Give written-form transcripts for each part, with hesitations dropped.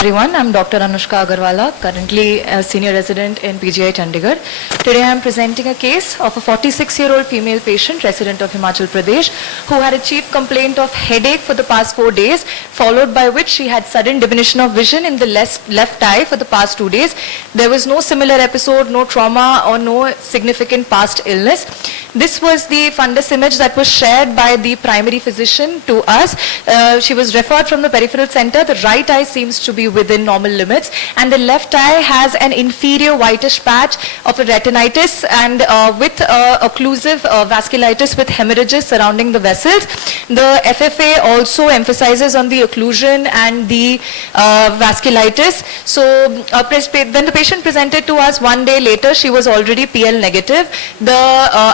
Everyone, I'm Dr. Anushka Agarwala, currently a senior resident in PGI Chandigarh. Today I am presenting a case of a 46-year-old female patient resident of Himachal Pradesh who had a chief complaint of headache for the past 4 days, followed by which she had sudden diminution of vision in the left eye for the past 2 days. There was no similar episode, no trauma or no significant past illness. This was the fundus image that was shared by the primary physician to us. She was referred from the peripheral center. The right eye seems to be within normal limits, and the left eye has an inferior whitish patch of a retinitis and with occlusive vasculitis with hemorrhages surrounding the vessels. The FFA also emphasizes on the occlusion and the vasculitis. So when the patient presented to us 1 day later, she was already PL negative. The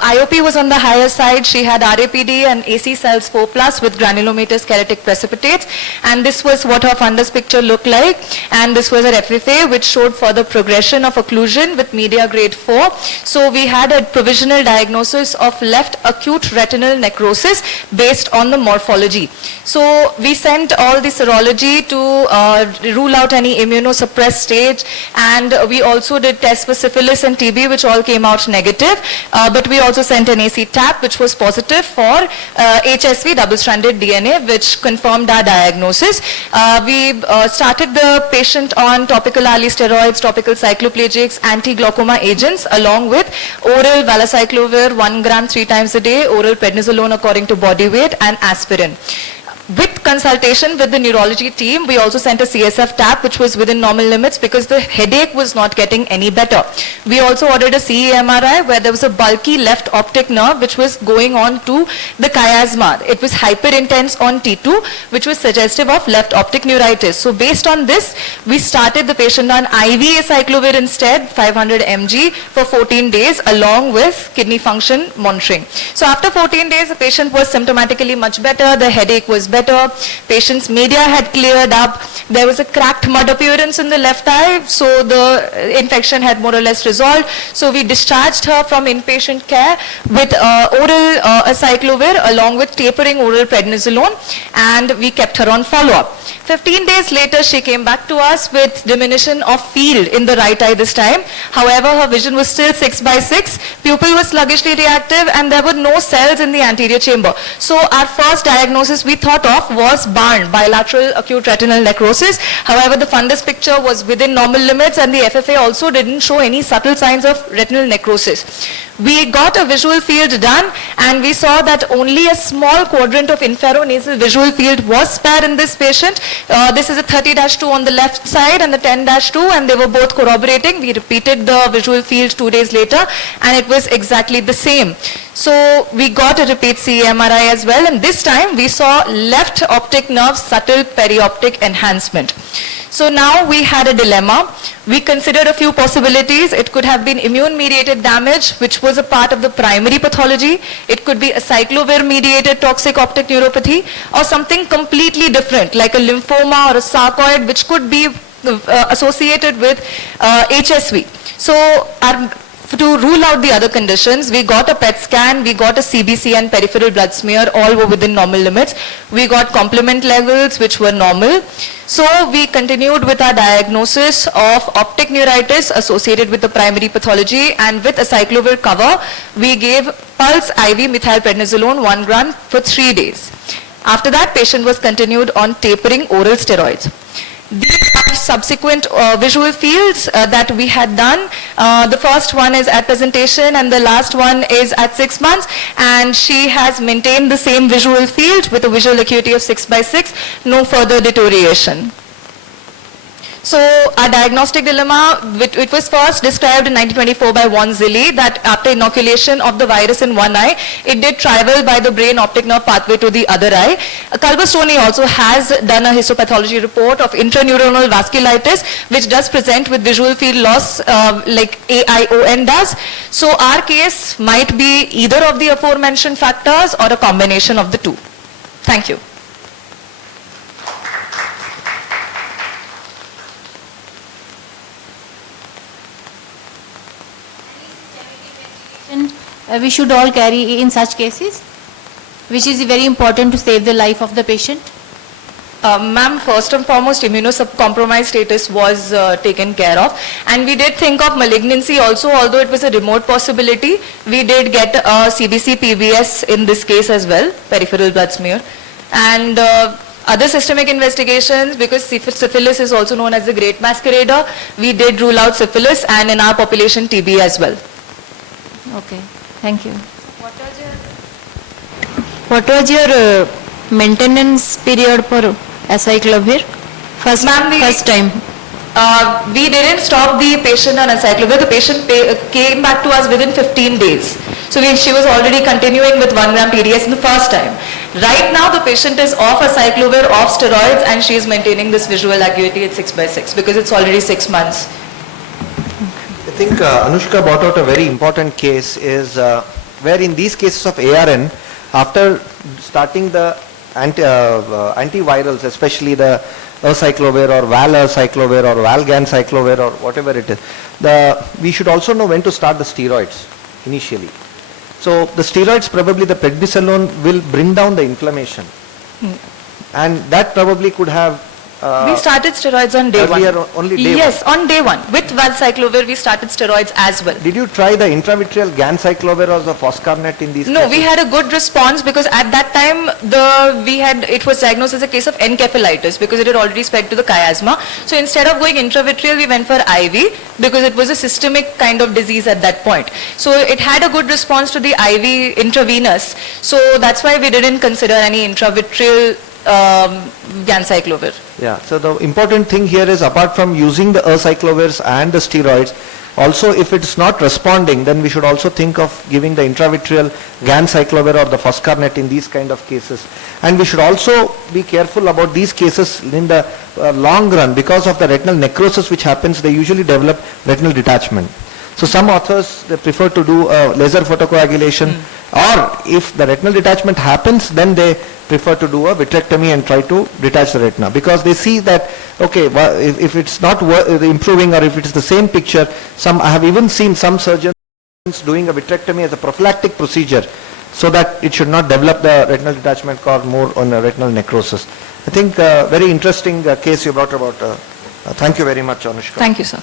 IOP was on the higher side. She had RAPD and AC cells 4+ with granulomatous keratic precipitates, and this was what her fundus picture looked like. And this was her FFA, which showed further progression of occlusion with media grade 4. So we had a provisional diagnosis of left acute retinal necrosis based on the morphology. So we sent all the serology to rule out any immunosuppressed stage, and we also did tests for syphilis and TB, which all came out negative. But we also sent an AC TAP, which was positive for HSV double-stranded DNA, which confirmed our diagnosis. We started the patient on topical Ali steroids, topical cycloplegics, anti-glaucoma agents, along with oral valacyclovir 1 gram 3 times a day, oral prednisolone according to body weight, and aspirin. With consultation with the neurology team, we also sent a CSF TAP, which was within normal limits because the headache was not getting any better. We also ordered a CE MRI where there was a bulky left optic nerve which was going on to the chiasma. It was hyperintense on T2, which was suggestive of left optic neuritis. So based on this, we started the patient on IV acyclovir instead, 500 mg for 14 days, along with kidney function monitoring. So after 14 days, the patient was symptomatically much better. The headache was better. Patient's media had cleared up. There was a cracked mud appearance in the left eye, so the infection had more or less resolved. So we discharged her from inpatient care with oral acyclovir along with tapering oral prednisolone, and we kept her on follow-up. 15 days later, she came back to us with diminution of field in the right eye this time. However, her vision was still 6/6, pupil was sluggishly reactive, and there were no cells in the anterior chamber. So our first diagnosis we thought of was BARN, bilateral acute retinal necrosis. However, the fundus picture was within normal limits, and the FFA also didn't show any subtle signs of retinal necrosis. We got a visual field done, and we saw that only a small quadrant of inferonasal visual field was spared in this patient. This is a 30-2 on the left side and the 10-2, and they were both corroborating. We repeated the visual field 2 days later, and it was exactly the same. So we got a repeat CE MRI as well, and this time we saw left optic nerve subtle perioptic enhancement. So now we had a dilemma. We considered a few possibilities. It could have been immune-mediated damage, which was a part of the primary pathology. It could be a cyclovir-mediated toxic optic neuropathy, or something completely different, like a lymphoma or a sarcoid, which could be associated with HSV. So to rule out the other conditions, we got a PET scan, we got a CBC and peripheral blood smear, all were within normal limits. We got complement levels which were normal. So we continued with our diagnosis of optic neuritis associated with the primary pathology, and with a cyclovir cover, we gave pulse IV methylprednisolone 1 gram for 3 days. After that, patient was continued on tapering oral steroids. These are subsequent visual fields that we had done. The first one is at presentation, and the last one is at 6 months, and she has maintained the same visual field with a visual acuity of 6/6, no further deterioration. So our diagnostic dilemma, it was first described in 1924 by Von Zille, that after inoculation of the virus in one eye, it did travel by the brain optic nerve pathway to the other eye. Culver-Stoney also has done a histopathology report of intraneuronal vasculitis, which does present with visual field loss like AION does. So our case might be either of the aforementioned factors or a combination of the two. Thank you. We should all carry in such cases, which is very important to save the life of the patient. Ma'am, first and foremost, immunocompromised status was taken care of, and we did think of malignancy also, although it was a remote possibility. We did get a CBC PBS in this case as well, peripheral blood smear, and other systemic investigations, because syphilis is also known as the great masquerader, we did rule out syphilis, and in our population TB as well. Okay, thank you. What was your maintenance period for acyclovir? First time. We didn't stop the patient on acyclovir. The patient came back to us within 15 days. So she was already continuing with 1 gram PDS in the first time. Right now the patient is off acyclovir, off steroids, and she is maintaining this visual acuity at 6/6 because it's already 6 months. I think Anushka brought out a very important case is where in these cases of ARN, after starting the antivirals, especially the acyclovir or valacyclovir or valganciclovir or whatever it is, we should also know when to start the steroids initially. So the steroids, probably the prednisolone, will bring down the inflammation, and that probably could have. We started steroids on day one. Only day yes, on day one. With valcyclovir, we started steroids as well. Did you try the intravitreal ganciclovir or the foscarnet in these No, cases? we had a good response because at that time it was diagnosed as a case of encephalitis because it had already spread to the chiasma. So instead of going intravitreal, we went for IV because it was a systemic kind of disease at that point. So it had a good response to the IV intravenous. So that's why we didn't consider any intravitreal ganciclovir. Yeah, so the important thing here is, apart from using the acyclovirs and the steroids, also if it's not responding, then we should also think of giving the intravitreal ganciclovir or the foscarnet in these kind of cases. And we should also be careful about these cases in the long run, because of the retinal necrosis which happens. They usually develop retinal detachment. So some authors, they prefer to do laser photocoagulation, or if the retinal detachment happens, then they prefer to do a vitrectomy and try to detach the retina, because they see that, okay, if it's not improving, or if it's the same picture, I have even seen some surgeons doing a vitrectomy as a prophylactic procedure so that it should not develop the retinal detachment or more on a retinal necrosis. I think very interesting case you brought about. Thank you very much, Anushka. Thank you, sir.